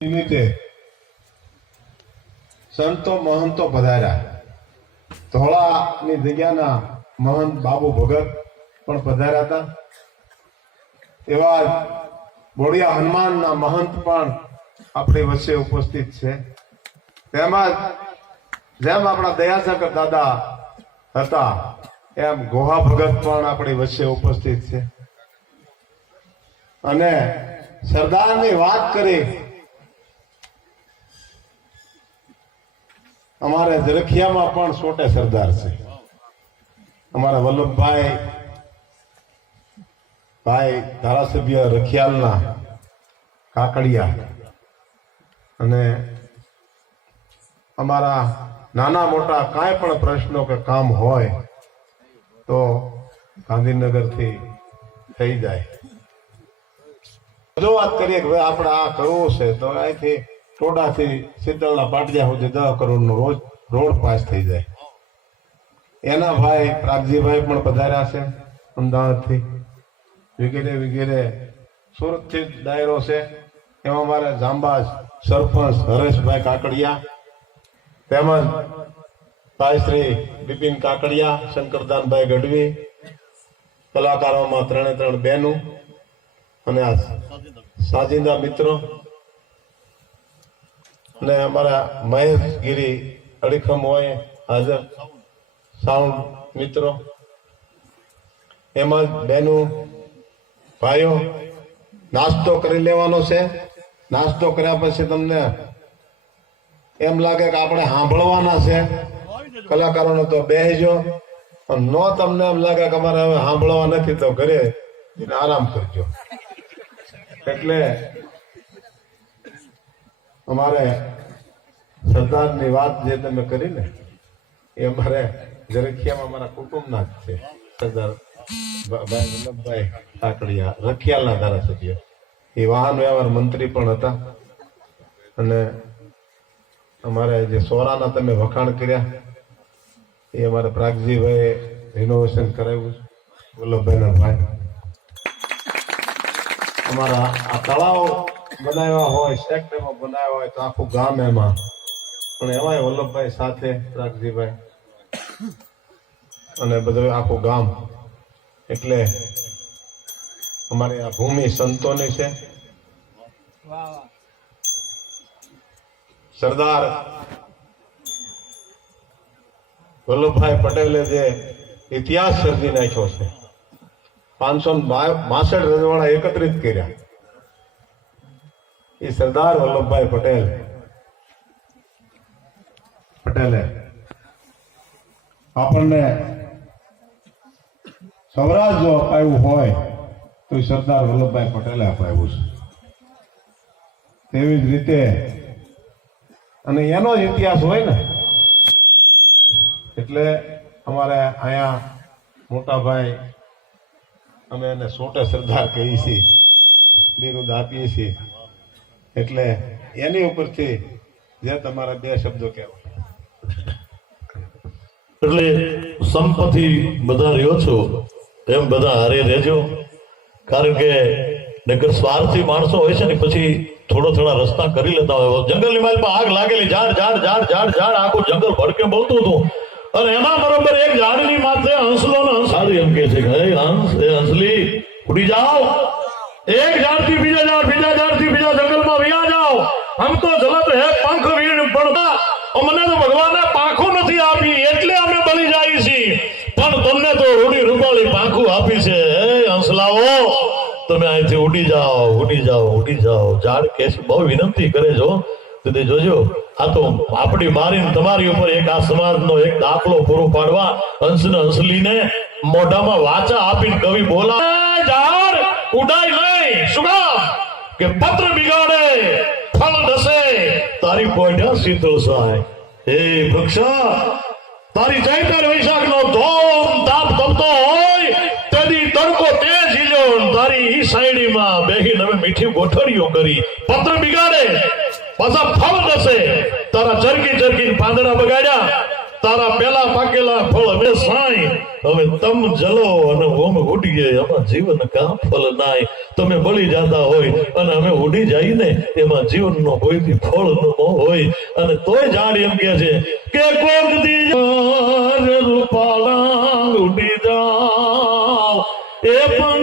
નિમિત્તે સંતો મહંતો પધાર્યા. ધોળાની જગ્યાના મહંત બાબુ ભગત પણ પધાર્યા હતા. એવા બોડિયા હનુમાનના મહંત પણ આપણી વચ્ચે ઉપસ્થિત છે. તેમજ જેમ આપણા દયાશંકર દાદા હતા એમ ગોહા ભગત પણ આપણી વચ્ચે ઉપસ્થિત છે. અને સરદારની વાત કરી અમારે જરખિયામાં પણ સોટે સરદાર છે. અમારા વલ્લભભાઈ ધારાસભ્ય રખિયાલના કાકડિયા અને અમારા નાના મોટા કાંઈ પણ પ્રશ્નો કે કામ હોય તો ગાંધીનગરથી થઈ જાય. જો વાત કરીએ કે ભાઈ આપણે આ કરવું છે તો અહીંથી ટોડાથી શીતળના પાટિયા સુધી 10 કરોડનો રોડ પાસ થઈ જાય. એના ભાઈ પ્રાગજીભાઈ પણ પધાર્યા છે અમદાવાદથી, વગેરે વગેરે. સુરતથી ડાયરો છે. એમાં અમારે જાંબાજ સરપંચ હરેશભાઈ કાકડિયા, તેમજ ભાઈ શ્રી બિપિન કાકડિયા, શંકરદાનભાઈ ગઢવી, કલાકારોમાં 3 બહેનો અને આ સાજિંદા મિત્રો, અને અમારા મહેશગીરી અડીખમ હોય હાજર સાઉન્ડ મિત્રો, એમાં બહેનો ભાઈઓ. નાસ્તો કરી લેવાનો છે. નાસ્તો કર્યા પછી તમને એમ લાગે કે આપણે સાંભળવાના છે કલાકારોને તો બેસજો. નો તમને એમ લાગે કે અમારે હવે સાંભળવા નથી તો ઘરે આરામ કરજો. એટલે અમારે સરદારની વાત જે તમે કરી ને એ અમારે જરખિયામાં અમારા કુટુંબના જ છે. સરદાર વલ્લભભાઈ કાકડિયા રખિયાલના ધારાસભ્ય, એ વાહન વ્યવહાર મંત્રી પણ હતા. અને અમારે જે સોરાના તમે વખાણ કર્યા એ અમારે પ્રાગજીભાઈ રિનોવેશન કરાવ્યું વલ્લભભાઈના ભાઈ. અમારા આ તળાવ બનાવ્યા હોય, સેક્ટરમાં બનાવ્યા હોય તો આખું ગામ એમાં, પણ એમાંય વલ્લભભાઈ સાથે પ્રાગજીભાઈ અને બધું આખું ગામ. એટલે અમારી આ ભૂમિ સંતોની છે. સરદાર વલ્લભભાઈ પટેલે જે ઇતિહાસ સર્જી નાખ્યો છે, 562 રજવાડા એકત્રિત કર્યા, એ સરદાર વલ્લભભાઈ પટેલે આપણને સ્વરાજ જો અપાયું હોય તો સરદાર વલ્લભભાઈ પટેલે અપાયું છે. તેવી જ રીતે અને એનો જ ઇતિહાસ હોય ને, એટલે અમારે અહીંયા મોટા ભાઈ અમે એને સોટે સરદાર કહીએ છીએ, બિરુદ આપીએ છીએ. એટલે એની ઉપરથી જે તમારા 2 શબ્દો કહેવાય. એટલે સંપત્તિ બધા રહ્યો છો એમ બધા હારે રહેજો. કારણ કે નગર સ્વાર્થી માણસો હોય છે ને પછી થોડા રસ્તા કરી લેતા હોય. જંગલની માલમાં આગ લાગેલી, ઝાડ આખું જંગલ ભડકે બોલતું હતું અને એમાં બરોબર એક ઝાડની માથે હંસલો ને હંસાડું એમ કે છે કે હંસ એ હંસલી ઉડી જાઓ, એક ઝાડથી બીજા ઝાડથી બીજા જંગલમાં વયા જાઓ. આમ તો જલત હે પંખ વીણ પણ મને તો ભગવાને પાંખો નથી આપી એટલે અમે બળી જાય છીએ, પણ તમને તો રૂડી રૂપાળી પાંખું આપી છે. હે હંસલાઓ, તમે અહીંથી ઉડી જાઓ. ઝાડ કે બહુ વિનંતી કરે છો તે જોજો. આ તો આપણી મારીને તમારી ઉપર એક આ સમાજનો એક દાખલો પૂરો પાડવા હંસને હંસલીને મોઢામાં વાચા આપીને કવિ બોલા ઝાડ ઉડાય નહીં. શું કામ કે પત્ર બિગાડે ફળ દસે તારી પોઢ્યા શીતળ સહાય. હે વૃક્ષ, તારી ચૈતર વૈશાખ નો ધોમ તાપ તપતો હોય તેદી તડકો તેજ હિલ્યો, તારી ઈ સાયડીમાં બેહીને અમે મીઠી ગોઠડીઓ કરી. પત્ર બિગાડે પાછા ફળ દસે, તારા ચરકી પાંદડા બગાડ્યા તારા પેલા પાકેલા ફળ હવે સાંઈ હવે તમ જલો અને ઓમ ઉડીએ એમાં જીવન કા ફલ નાય તમે બળી જતા હોય અને અમે ઉડી જાય ને એમાં જીવનનો કોઈથી ફળ ન હોય અને તોય ઝાડ એમ કે છે કે કોક દી રૂપાળા ઉડી જાવ એ પણ